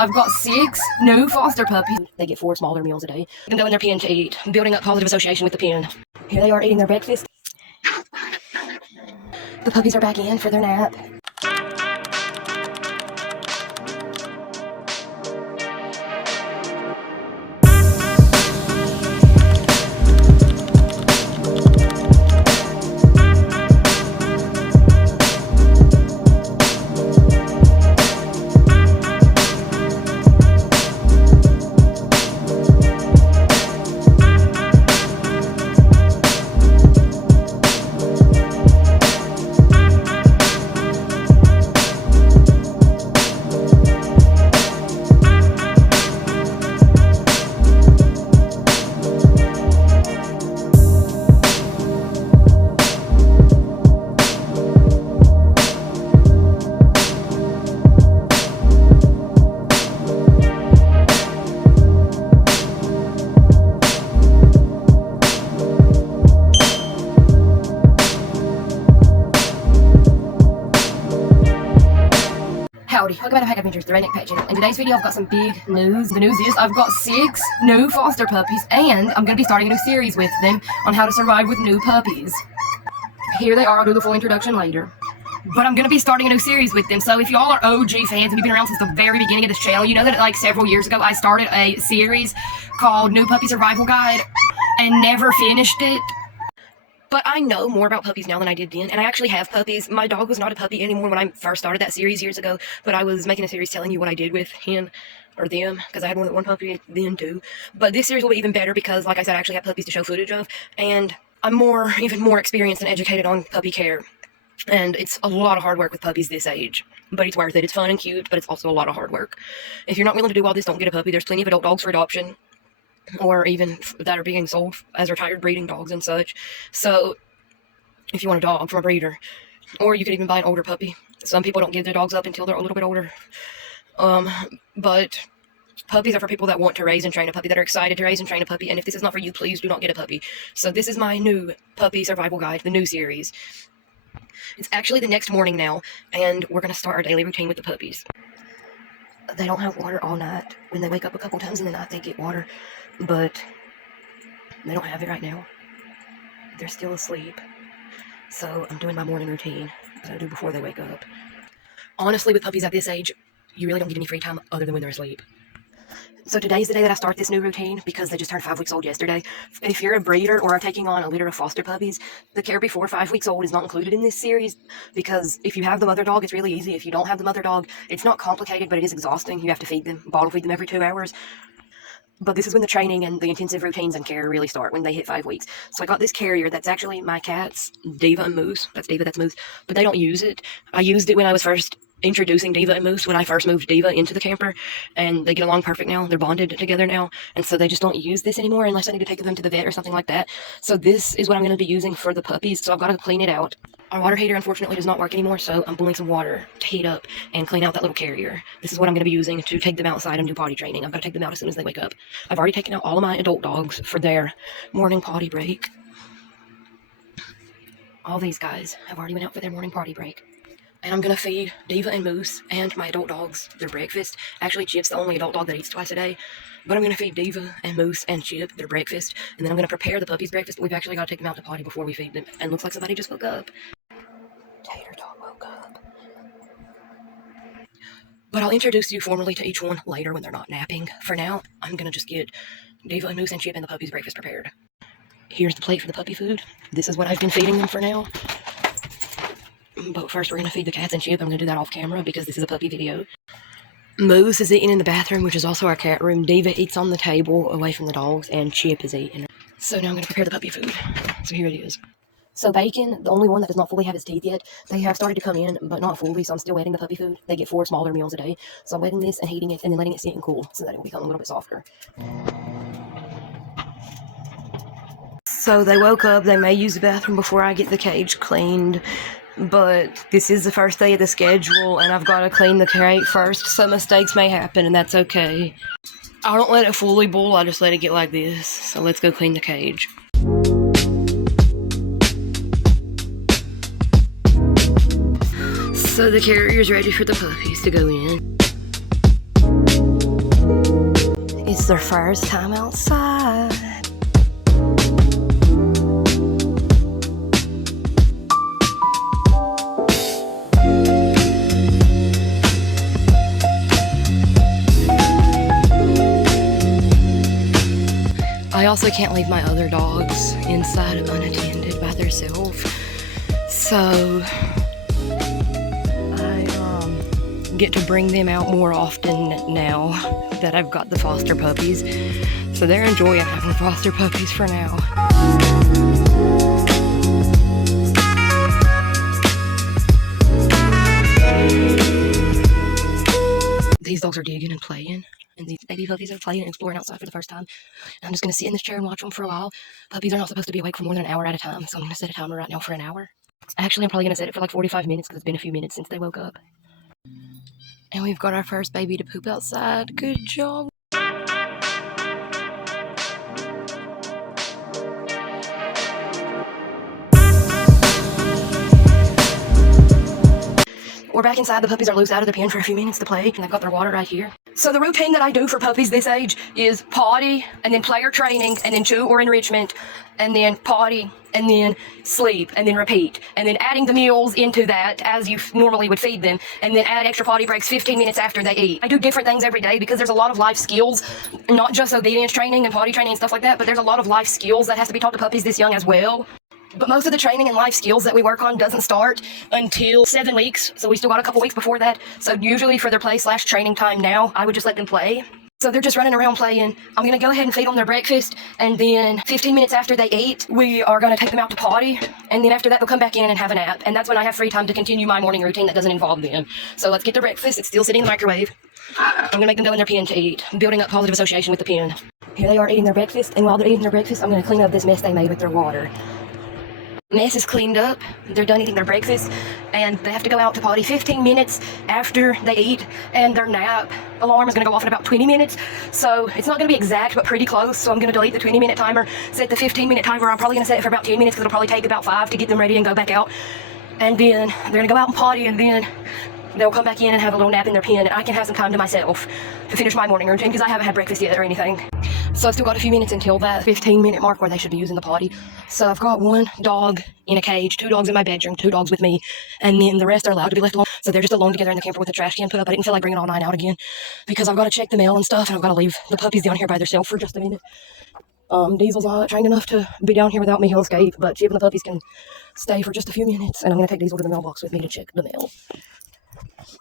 I've got 6 new foster puppies. They get 4 smaller meals a day. They go in their pen to eat, building up positive association with the pen. Here they are eating their breakfast. The puppies are back in for their nap. Howdy, welcome back to Pack Adventures, the Redneck Pet Channel. In today's video, I've got some big news. The news is I've got 6 new foster puppies, and I'm going to be starting a new series with them on how to survive with new puppies. Here they are. I'll do the full introduction later. But I'm going to be starting a new series with them, so if y'all are OG fans and you've been around since the very beginning of this channel, you know that like several years ago I started a series called New Puppy Survival Guide and never finished it. But I know more about puppies now than I did then, and I actually have puppies. My dog was not a puppy anymore when I first started that series years ago, but I was making a series telling you what I did with him, or them, because I had more than one puppy then too. But this series will be even better because, like I said, I actually have puppies to show footage of, and I'm even more experienced and educated on puppy care. And it's a lot of hard work with puppies this age, but it's worth it. It's fun and cute, but it's also a lot of hard work. If you're not willing to do all this, don't get a puppy. There's plenty of adult dogs for adoption, or even that are being sold as retired breeding dogs and such. So if you want a dog from a breeder, or you could even buy an older puppy. Some people don't give their dogs up until they're a little bit older. But puppies are for people that want to raise and train a puppy, that are excited to raise and train a puppy. And if this is not for you, please do not get a puppy. So this is my new puppy survival guide, the new series. It's actually the next morning now, and we're going to start our daily routine with the puppies. They don't have water all night. When they wake up a couple times in the night, they get water, but they don't have it right now. They're still asleep. So I'm doing my morning routine that I do before they wake up. Honestly, with puppies at this age, you really don't get any free time other than when they're asleep. So today's the day that I start this new routine because they just turned 5 weeks old yesterday. If you're a breeder or are taking on a litter of foster puppies, the care before 5 weeks old is not included in this series because if you have the mother dog, it's really easy. If you don't have the mother dog, it's not complicated, but it is exhausting. You have to feed them, bottle feed them every 2 hours. But this is when the training and the intensive routines and care really start, when they hit 5 weeks. So I got this carrier that's actually my cats, Diva and Moose. That's Diva, that's Moose. But they don't use it. I used it when I was first introducing Diva and Moose, when I first moved Diva into the camper. And they get along perfect now. They're bonded together now. And so they just don't use this anymore unless I need to take them to the vet or something like that. So this is what I'm going to be using for the puppies. So I've got to clean it out. Our water heater, unfortunately, does not work anymore, so I'm boiling some water to heat up and clean out that little carrier. This is what I'm going to be using to take them outside and do potty training. I've got to take them out as soon as they wake up. I've already taken out all of my adult dogs for their morning potty break. All these guys have already went out for their morning potty break. And I'm going to feed Diva and Moose and my adult dogs their breakfast. Actually, Chip's the only adult dog that eats twice a day. But I'm going to feed Diva and Moose and Chip their breakfast. And then I'm going to prepare the puppies' breakfast. We've actually got to take them out to potty before we feed them. And looks like somebody just woke up. Tater dog woke up. But I'll introduce you formally to each one later when they're not napping. For now, I'm going to just get Diva and Moose and Chip and the puppies' breakfast prepared. Here's the plate for the puppy food. This is what I've been feeding them for now. But first we're going to feed the cats and Chip. I'm going to do that off camera because this is a puppy video. Moose is eating in the bathroom, which is also our cat room. Diva eats on the table away from the dogs, and Chip is eating. So now I'm going to prepare the puppy food. So here it is. So Bacon, the only one that does not fully have his teeth yet, they have started to come in, but not fully, so I'm still wetting the puppy food. They get 4 smaller meals a day. So I'm wetting this and heating it and then letting it sit and cool so that it will become a little bit softer. So they woke up. They may use the bathroom before I get the cage cleaned. But this is the first day of the schedule, and I've got to clean the crate first, so mistakes may happen, and that's okay. I don't let it fully boil, I just let it get like this. So let's go clean the cage. So the carrier's ready for the puppies to go in. their first time outside. I also can't leave my other dogs inside unattended by themselves, so I get to bring them out more often now that I've got the foster puppies. So they're enjoying having foster puppies for now. These dogs are digging and playing. And these baby puppies are playing and exploring outside for the first time. And I'm just going to sit in this chair and watch them for a while. Puppies are not supposed to be awake for more than an hour at a time, so I'm going to set a timer right now for an hour. Actually, I'm probably going to set it for like 45 minutes because it's been a few minutes since they woke up. And we've got our first baby to poop outside. Good job. We're back inside. The puppies are loose out of the pen for a few minutes to play, and they've got their water right here. So the routine that I do for puppies this age is potty, and then player training, and then chew or enrichment, and then potty, and then sleep, and then repeat. And then adding the meals into that as you normally would feed them, and then add extra potty breaks 15 minutes after they eat. I do different things every day because there's a lot of life skills, not just obedience training and potty training and stuff like that, but there's a lot of life skills that has to be taught to puppies this young as well. But most of the training and life skills that we work on doesn't start until 7 weeks, so we still got a couple weeks before that. So usually for their play/training time now, I would just let them play. So they're just running around playing. I'm going to go ahead and feed them their breakfast, and then 15 minutes after they eat, we are going to take them out to potty, and then after that they'll come back in and have a nap, and that's when I have free time to continue my morning routine that doesn't involve them. So let's get their breakfast. It's still sitting in the microwave. I'm going to make them go in their pen to eat, building up positive association with the pen. Here they are eating their breakfast, and while they're eating their breakfast, I'm going to clean up this mess they made with their water. Mess is cleaned up, they're done eating their breakfast, and they have to go out to potty 15 minutes after they eat, and their nap alarm is going to go off in about 20 minutes, so it's not going to be exact, but pretty close. So I'm going to delete the 20-minute timer, set the 15-minute timer. I'm probably going to set it for about 10 minutes because it'll probably take about 5 to get them ready and go back out, and then they're going to go out and potty, and then they'll come back in and have a little nap in their pen, and I can have some time to myself to finish my morning routine because I haven't had breakfast yet or anything. So I've still got a few minutes until that 15-minute mark where they should be using the potty. So I've got one dog in a cage, 2 dogs in my bedroom, 2 dogs with me, and then the rest are allowed to be left alone. So they're just alone together in the camper with the trash can put up. I didn't feel like bringing all 9 out again because I've got to check the mail and stuff, and I've got to leave the puppies down here by themselves for just a minute. Diesel's not trained enough to be down here without me. He'll escape, but Chip and the puppies can stay for just a few minutes, and I'm going to take Diesel to the mailbox with me to check the mail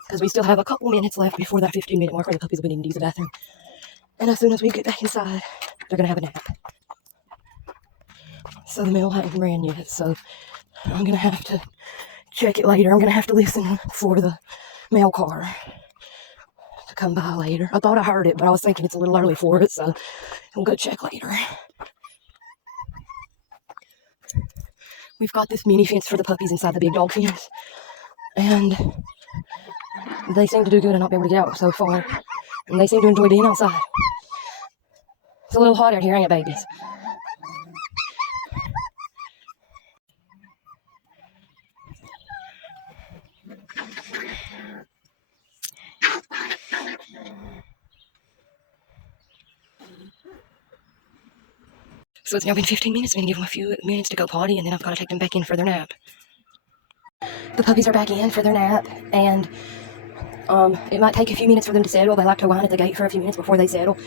because we still have a couple minutes left before that 15-minute mark where the puppies will be needing to use the bathroom. And as soon as we get back inside, they're going to have a nap. So the mail hasn't ran yet, so I'm going to have to check it later. I'm going to have to listen for the mail car to come by later. I thought I heard it, but I was thinking it's a little early for it, so we'll go check later. We've got this mini fence for the puppies inside the big dog fence, and they seem to do good and not be able to get out so far. And they seem to enjoy being outside. It's a little hot out here, ain't it, babies? So it's now been 15 minutes. I'm going to give them a few minutes to go potty, and then I've got to take them back in for their nap. The puppies are back in for their nap, and it might take a few minutes for them to settle. They like to whine at the gate for a few minutes before they settle.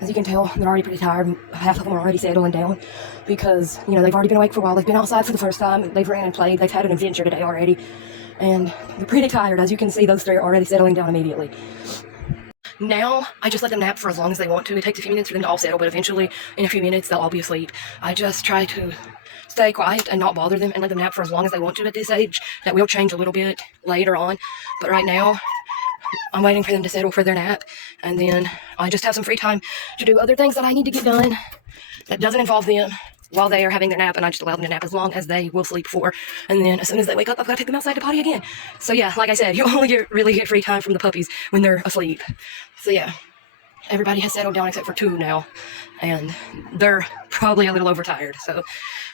As you can tell, they're already pretty tired. Half of them are already settling down because, you know, they've already been awake for a while. They've been outside for the first time. They've ran and played. They've had an adventure today already. And they're pretty tired. As you can see, those 3 are already settling down immediately. Now, I just let them nap for as long as they want to. It takes a few minutes for them to all settle, but eventually, in a few minutes, they'll all be asleep. I just try to stay quiet and not bother them and let them nap for as long as they want to at this age. That will change a little bit later on, but right now, I'm waiting for them to settle for their nap, and then I just have some free time to do other things that I need to get done that doesn't involve them while they are having their nap, and I just allow them to nap as long as they will sleep for. And then as soon as they wake up, I've got to take them outside to potty again. So yeah, like I said, you only really get free time from the puppies when they're asleep. So yeah, everybody has settled down except for 2 now, and they're probably a little overtired. So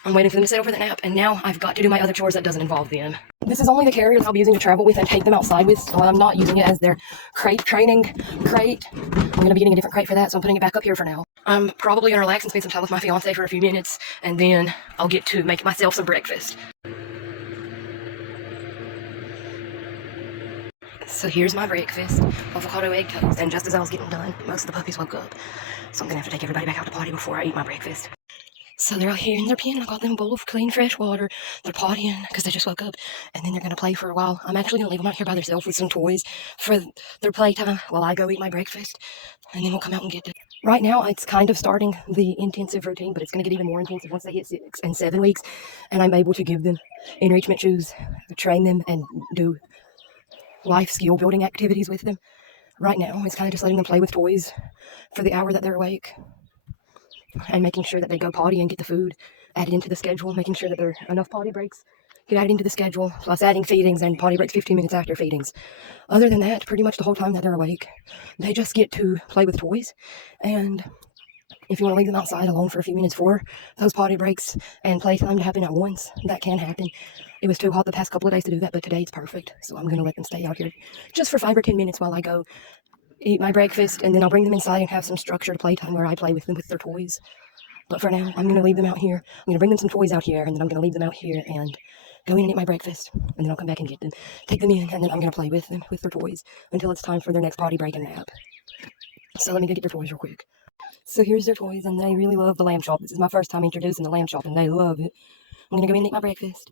I'm waiting for them to settle for the nap, and now I've got to do my other chores that doesn't involve them. This is only the carrier that I'll be using to travel with and take them outside with, so I'm not using it as their crate training crate. I'm going to be getting a different crate for that, so I'm putting it back up here for now. I'm probably going to relax and spend some time with my fiance for a few minutes, and then I'll get to make myself some breakfast. So here's my breakfast, avocado egg toast, and just as I was getting done, most of the puppies woke up. So I'm going to have to take everybody back out to potty before I eat my breakfast. So they're out here in their pen. I got them a bowl of clean, fresh water. They're pottying because they just woke up, and then they're going to play for a while. I'm actually going to leave them out here by themselves with some toys for their playtime while I go eat my breakfast, and then we'll come out and get them. Right now, it's kind of starting the intensive routine, but it's going to get even more intensive once they hit 6 and 7 weeks, and I'm able to give them enrichment chews, train them, and do life skill building activities with them. Right now, it's kind of just letting them play with toys for the hour that they're awake, and making sure that they go potty and get the food added into the schedule, making sure that there are enough potty breaks get added into the schedule, plus adding feedings and potty breaks 15 minutes after feedings. Other than that, pretty much the whole time that they're awake, they just get to play with toys. And if you want to leave them outside alone for a few minutes for those potty breaks and playtime to happen at once, that can happen. It was too hot the past couple of days to do that, but today it's perfect. So I'm going to let them stay out here just for 5 or 10 minutes while I go eat my breakfast, and then I'll bring them inside and have some structured playtime where I play with them with their toys. But for now, I'm going to leave them out here. I'm going to bring them some toys out here, and then I'm going to leave them out here and go in and eat my breakfast, and then I'll come back and get them, take them in, and then I'm going to play with them with their toys until it's time for their next potty break and nap. So let me go get their toys real quick. So here's their toys, and they really love the lamb chop. This is my first time introducing the lamb chop, and they love it. I'm going to go in and eat my breakfast,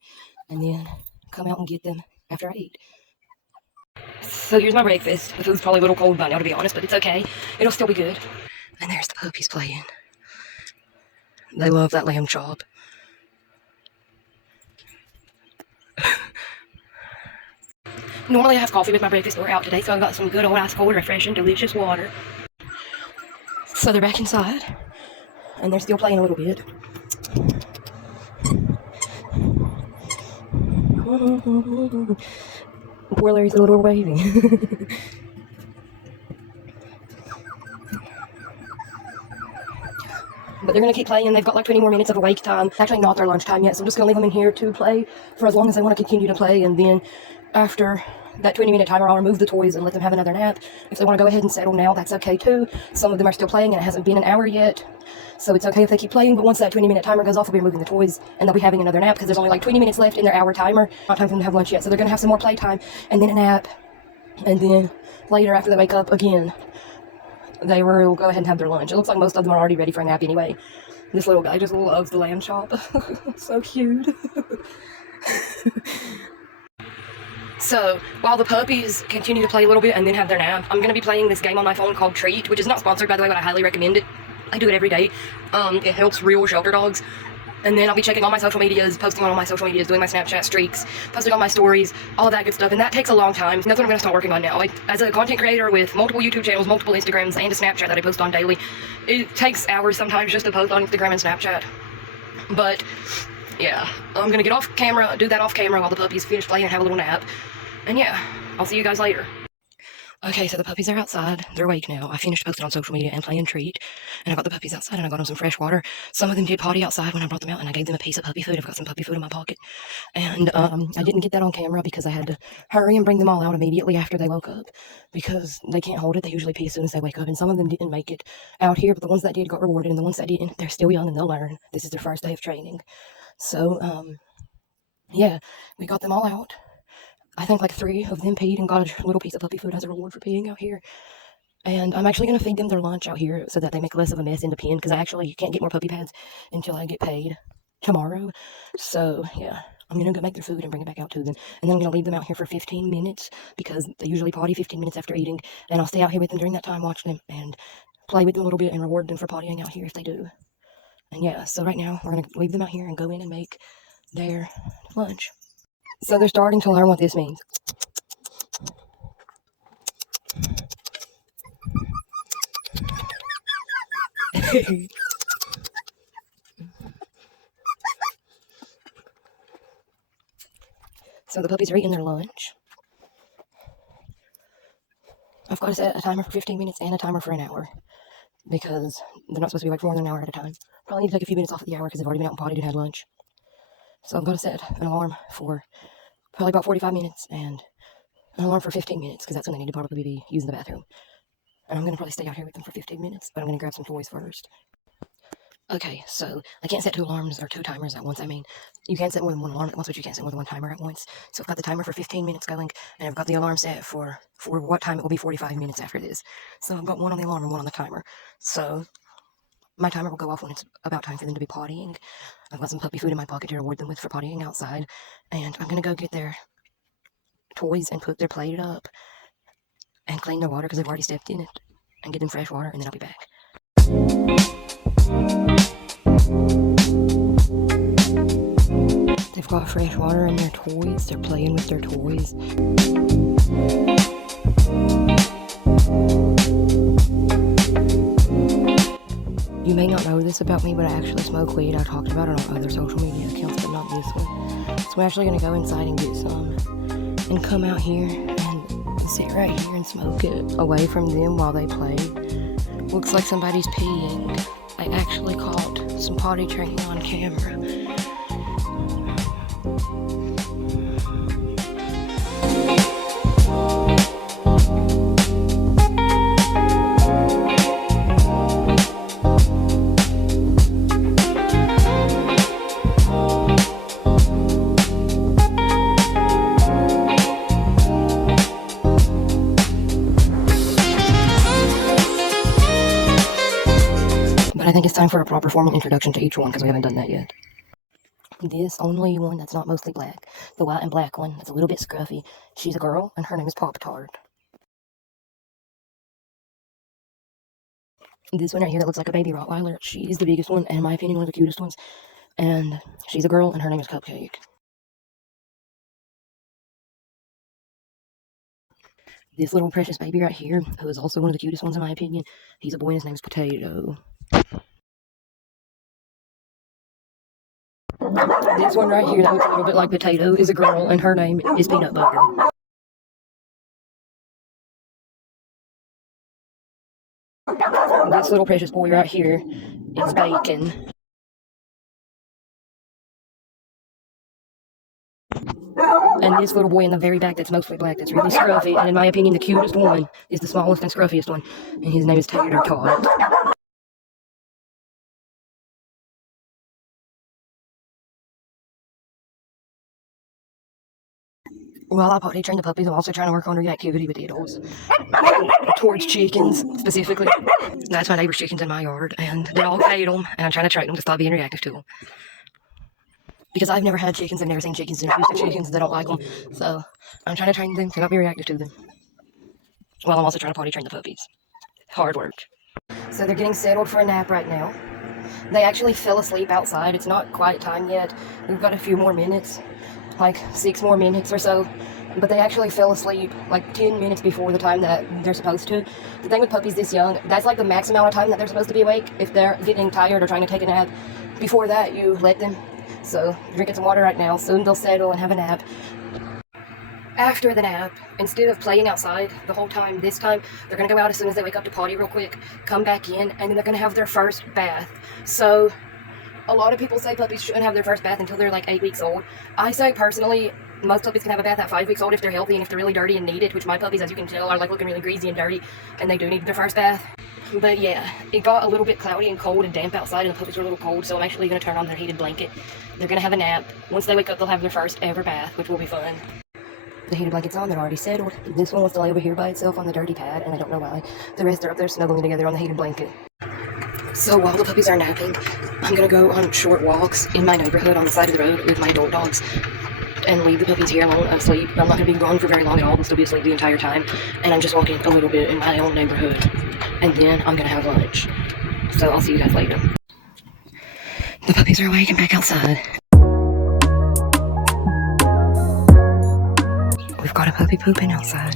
and then come out and get them after I eat. So here's my breakfast. The food's probably a little cold by now, to be honest, but it's okay. It'll still be good. And there's the puppies playing. They love that lamb chop. Normally I have coffee with my breakfast, but we're out today, so I've got some good old ice cold, refreshing, delicious water. So they're back inside, and they're still playing a little bit. Poor Larry's a little wavy. But they're going to keep playing. They've got like 20 more minutes of awake time. Actually not their lunch time yet, so I'm just going to leave them in here to play for as long as they want to continue to play, and then after that 20-minute timer, I'll remove the toys and let them have another nap. If they want to go ahead and settle now, that's okay too. Some of them are still playing, and it hasn't been an hour yet, so it's okay if they keep playing. But once that 20-minute timer goes off, we'll be removing the toys, and they'll be having another nap because there's only like 20 minutes left in their hour timer. Not time for them to have lunch yet, so they're going to have some more playtime, and then a nap, and then later after they wake up again, they will go ahead and have their lunch. It looks like most of them are already ready for a nap anyway. This little guy just loves the lamb chop. So cute. So, while the puppies continue to play a little bit and then have their nap, I'm going to be playing this game on my phone called Treat, which is not sponsored, by the way, but I highly recommend it. I do it every day. It helps real shelter dogs. And then I'll be checking all my social medias, posting on all my social medias, doing my Snapchat streaks, posting on my stories, all that good stuff. And that takes a long time. That's what I'm going to start working on now. As a content creator with multiple YouTube channels, multiple Instagrams, and a Snapchat that I post on daily, it takes hours sometimes just to post on Instagram and Snapchat. But, yeah, I'm going to get off camera, do that off camera while the puppies finish playing and have a little nap. And yeah, I'll see you guys later. Okay, so the puppies are outside. They're awake now. I finished posting on social media and playing Treat. And I got the puppies outside, and I got them some fresh water. Some of them did potty outside when I brought them out, and I gave them a piece of puppy food. I've got some puppy food in my pocket. And I didn't get that on camera because I had to hurry and bring them all out immediately after they woke up, because they can't hold it. They usually pee as soon as they wake up, and some of them didn't make it out here, but the ones that did got rewarded, and the ones that didn't, they're still young and they'll learn. This is their first day of training. So, yeah, we got them all out. I think like 3 of them peed and got a little piece of puppy food as a reward for peeing out here. And I'm actually going to feed them their lunch out here so that they make less of a mess in the pen, because I actually can't get more puppy pads until I get paid tomorrow. So, yeah, I'm going to go make their food and bring it back out to them. And then I'm going to leave them out here for 15 minutes because they usually potty 15 minutes after eating. And I'll stay out here with them during that time, watching them and play with them a little bit and reward them for pottying out here if they do. And yeah, so right now we're going to leave them out here and go in and make their lunch. So they're starting to learn what this means. So the puppies are eating their lunch. I've got to set a timer for 15 minutes and a timer for an hour, because they're not supposed to be awake for more than an hour at a time. Probably need to take a few minutes off of the hour because they've already been out and potted and had lunch. So I've got to set an alarm for probably about 45 minutes and an alarm for 15 minutes, because that's when they need to probably be using the bathroom. and I'm gonna probably stay out here with them for 15 minutes, but I'm gonna grab some toys first. Okay, so I can't set 2 alarms or 2 timers at once. I mean, you can set more than 1 alarm at once, but you can't set more than 1 timer at once. So I've got the timer for 15 minutes going, and I've got the alarm set for what time it will be 45 minutes after this. So I've got 1 on the alarm and 1 on the timer. So my timer will go off when it's about time for them to be pottying. I've got some puppy food in my pocket to reward them with for pottying outside, and I'm gonna go get their toys and put their plate up and clean their water because they've already stepped in it, and get them fresh water, and then I'll be back. They've got fresh water in their toys. They're playing with their toys. You may not know this about me, but I actually smoke weed. I talked about it on other social media accounts, but not this one. So we're actually going to go inside and get some and come out here and sit right here and smoke it away from them while they play. Looks like somebody's peeing. I actually caught some potty training on camera. But I think it's time for a proper formal introduction to each one because we haven't done that yet. This only one that's not mostly black, the white and black one that's a little bit scruffy, she's a girl and her name is Pop-Tart. This one right here that looks like a baby Rottweiler, she is the biggest one and in my opinion one of the cutest ones, and she's a girl and her name is Cupcake. This little precious baby right here, who is also one of the cutest ones in my opinion, he's a boy and his name's Potato. This one right here that looks a little bit like Potato is a girl and her name is Peanut Butter. This little precious boy right here is Bacon. And this little boy in the very back that's mostly black, that's really scruffy, and in my opinion the cutest one is the smallest and scruffiest one, and his name is Tater Tot. While I potty train the puppies, I'm also trying to work on reactivity with diddles. Towards chickens, specifically. That's my neighbor's chickens in my yard, and they all hate them, and I'm trying to train them to stop being reactive to them. Because I've never had chickens, I've never seen chickens introduced to chickens, they don't like them, so I'm trying to train them to not be reactive to them. While I'm also trying to potty train the puppies. Hard work. So they're getting settled for a nap right now. They actually fell asleep outside. It's not quite time yet. We've got a few more minutes, like 6 more minutes or so. But they actually fell asleep like 10 minutes before the time that they're supposed to. The thing with puppies this young, that's like the max amount of time that they're supposed to be awake if they're getting tired or trying to take a nap. Before that, you let them. So, drinking some water right now. Soon they'll settle and have a nap. After the nap, instead of playing outside the whole time, this time they're going to go out as soon as they wake up to potty real quick, come back in, and then they're going to have their first bath. So, a lot of people say puppies shouldn't have their first bath until they're like 8 weeks old. I say personally, most puppies can have a bath at 5 weeks old if they're healthy and if they're really dirty and need it, which my puppies, as you can tell, are like looking really greasy and dirty, and they do need their first bath. But yeah, it got a little bit cloudy and cold and damp outside, and the puppies were a little cold, so I'm actually going to turn on their heated blanket. They're going to have a nap. Once they wake up, they'll have their first ever bath, which will be fun. The heated blanket's on, they're already settled. This one wants to lay over here by itself on the dirty pad, and I don't know why. The rest are up there snuggling together on the heated blanket. So while the puppies are napping, I'm going to go on short walks in my neighborhood on the side of the road with my adult dogs and leave the puppies here alone asleep. I'm not going to be gone for very long at all. They'll still be asleep the entire time. And I'm just walking a little bit in my own neighborhood. And then I'm going to have lunch. So I'll see you guys later. The puppies are awake and back outside. We've got a puppy pooping outside.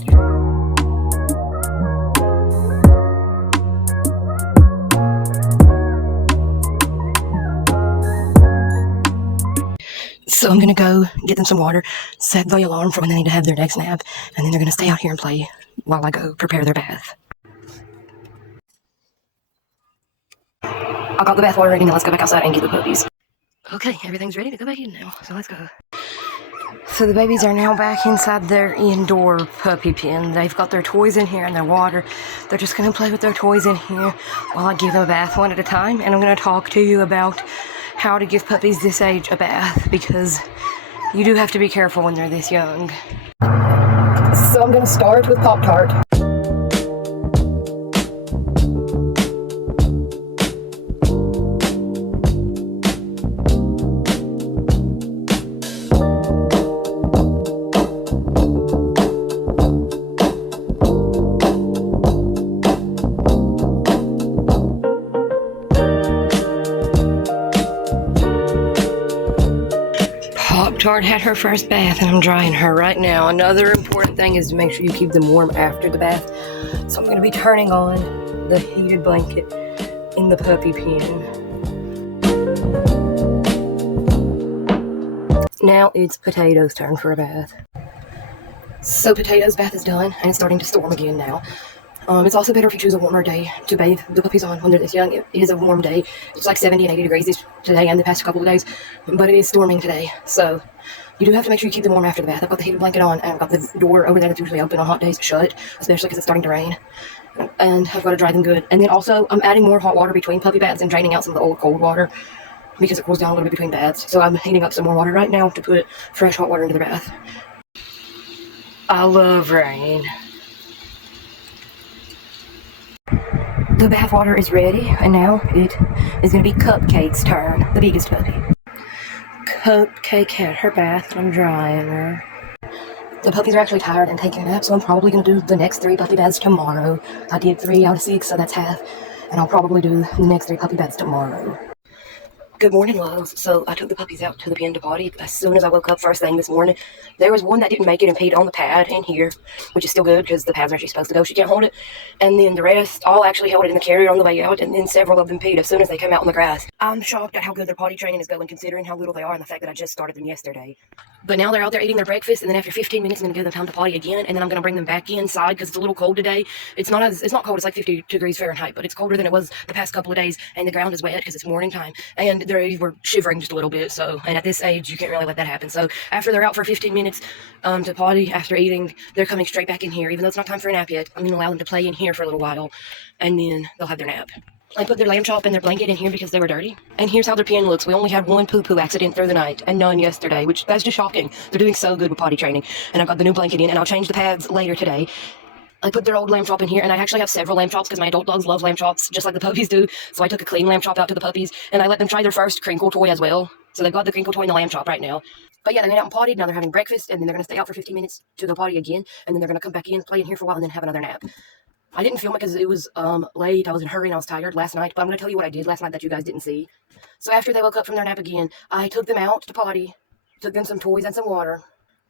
So I'm going to go get them some water, set the alarm for when they need to have their next nap, and then they're going to stay out here and play while I go prepare their bath. I got the bath water ready, now let's go back outside and get the puppies. Okay, everything's ready to go back in now, so let's go. So the babies are now back inside their indoor puppy pen. They've got their toys in here and their water. They're just going to play with their toys in here while I give them a bath one at a time. And I'm going to talk to you about how to give puppies this age a bath, because you do have to be careful when they're this young. So I'm going to start with Pop-Tart. Pop-Tart had her first bath and I'm drying her right now. Another important thing is to make sure you keep them warm after the bath. So I'm going to be turning on the heated blanket in the puppy pen. Now it's Potato's turn for a bath. So Potato's bath is done and it's starting to storm again now. It's also better if you choose a warmer day to bathe the puppies on when they're this young. It is a warm day. It's like 70 and 80 degrees today and the past couple of days, but it is storming today. So you do have to make sure you keep them warm after the bath. I've got the heated blanket on and I've got the door over there that's usually open on hot days shut, especially because it's starting to rain. And I've got to dry them good. And then also I'm adding more hot water between puppy baths and draining out some of the old cold water because it cools down a little bit between baths. So I'm heating up some more water right now to put fresh hot water into the bath. I love rain. The bath water is ready, and now it is going to be Cupcake's turn, the biggest puppy. Cupcake had her bath, and I'm drying her. The puppies are actually tired and taking a nap, so I'm probably going to do the next 3 puppy baths tomorrow. I did 3 out of 6, so that's half, and I'll probably do the next 3 puppy baths tomorrow. Good morning, loves. So I took the puppies out to the pen to potty as soon as I woke up first thing this morning. There was one that didn't make it and peed on the pad in here, which is still good because the pads are actually supposed to go. She can't hold it. And then the rest all actually held it in the carrier on the way out, and then several of them peed as soon as they came out on the grass. I'm shocked at how good their potty training is going considering how little they are and the fact that I just started them yesterday. But now they're out there eating their breakfast, and then after 15 minutes I'm going to give them time to potty again, and then I'm going to bring them back inside because it's a little cold today. It's not cold, it's like 50 degrees Fahrenheit, but it's colder than it was the past couple of days, and the ground is wet because it's morning time, and they were shivering just a little bit. So, and at this age you can't really let that happen. So after they're out for 15 minutes to potty after eating, they're coming straight back in here. Even though it's not time for a nap yet, I'm going to allow them to play in here for a little while, and then they'll have their nap. I put their lamb chop and their blanket in here because they were dirty. And here's how their pen looks. We only had 1 poo-poo accident through the night and none yesterday, which that's just shocking. They're doing so good with potty training. And I've got the new blanket in, and I'll change the pads later today. I put their old lamb chop in here, and I actually have several lamb chops because my adult dogs love lamb chops just like the puppies do. So I took a clean lamb chop out to the puppies, and I let them try their first crinkle toy as well. So they've got the crinkle toy and the lamb chop right now. But yeah, they went out and potted. Now they're having breakfast, and then they're going to stay out for 15 minutes to go potty again, and then they're going to come back in, play in here for a while, and then have another nap. I didn't film it because it was late. I was in a hurry and I was tired last night, but I'm going to tell you what I did last night that you guys didn't see. So after they woke up from their nap again, I took them out to potty, took them some toys and some water,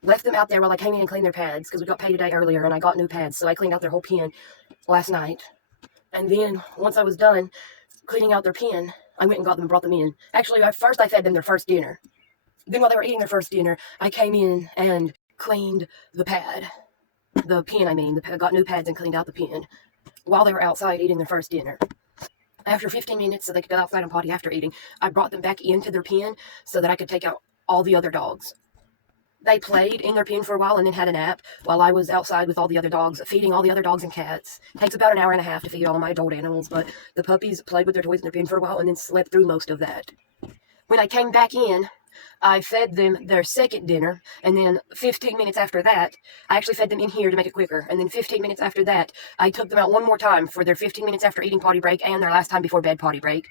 left them out there while I came in and cleaned their pads because we got paid today earlier and I got new pads, so I cleaned out their whole pen last night. And then once I was done cleaning out their pen, I went and got them and brought them in. Actually, first I fed them their first dinner. Then while they were eating their first dinner, I came in and cleaned the pad. The pen, I got new pads and cleaned out the pen while they were outside eating their first dinner. After 15 minutes, so they could go outside and potty after eating, I brought them back into their pen so that I could take out all the other dogs. They played in their pen for a while and then had a nap while I was outside with all the other dogs, feeding all the other dogs and cats. It takes about an hour and a half to feed all my adult animals, but the puppies played with their toys in their pen for a while and then slept through most of that. When I came back in, I fed them their second dinner, and then 15 minutes after that, I actually fed them in here to make it quicker, and then 15 minutes after that, I took them out one more time for their 15 minutes after eating potty break and their last time before bed potty break.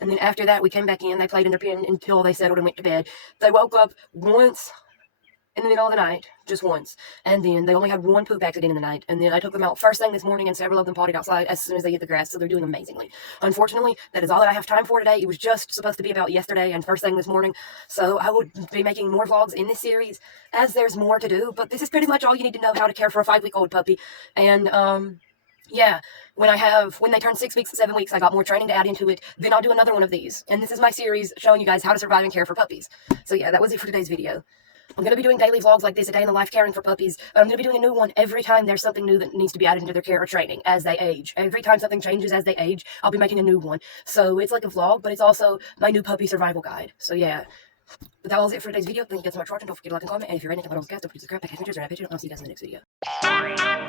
And then after that, we came back in, they played in their pen until they settled and went to bed. They woke up once in the middle of the night, just once, and then they only had 1 poop accident in the night, and then I took them out first thing this morning, and several of them potted outside as soon as they hit the grass, so they're doing amazingly. Unfortunately, that is all that I have time for today. It was just supposed to be about yesterday and first thing this morning, so I would be making more vlogs in this series as there's more to do, but this is pretty much all you need to know how to care for a 5-week-old puppy. And yeah, when they turn 6 weeks, 7 weeks, I got more training to add into it, then I'll do another one of these. And this is my series showing you guys how to survive and care for puppies. So yeah, that was it for today's video. I'm going to be doing daily vlogs like this, a day in the life caring for puppies, but I'm going to be doing a new one every time there's something new that needs to be added into their care or training as they age. Every time something changes as they age, I'll be making a new one. So it's like a vlog, but it's also my new puppy survival guide. So yeah, But that was it for today's video. Thank you guys so much for watching. Don't forget to like and comment. And if you're ready to comment on the cast, don't forget to subscribe. Package pictures, and I'll see you guys in the next video.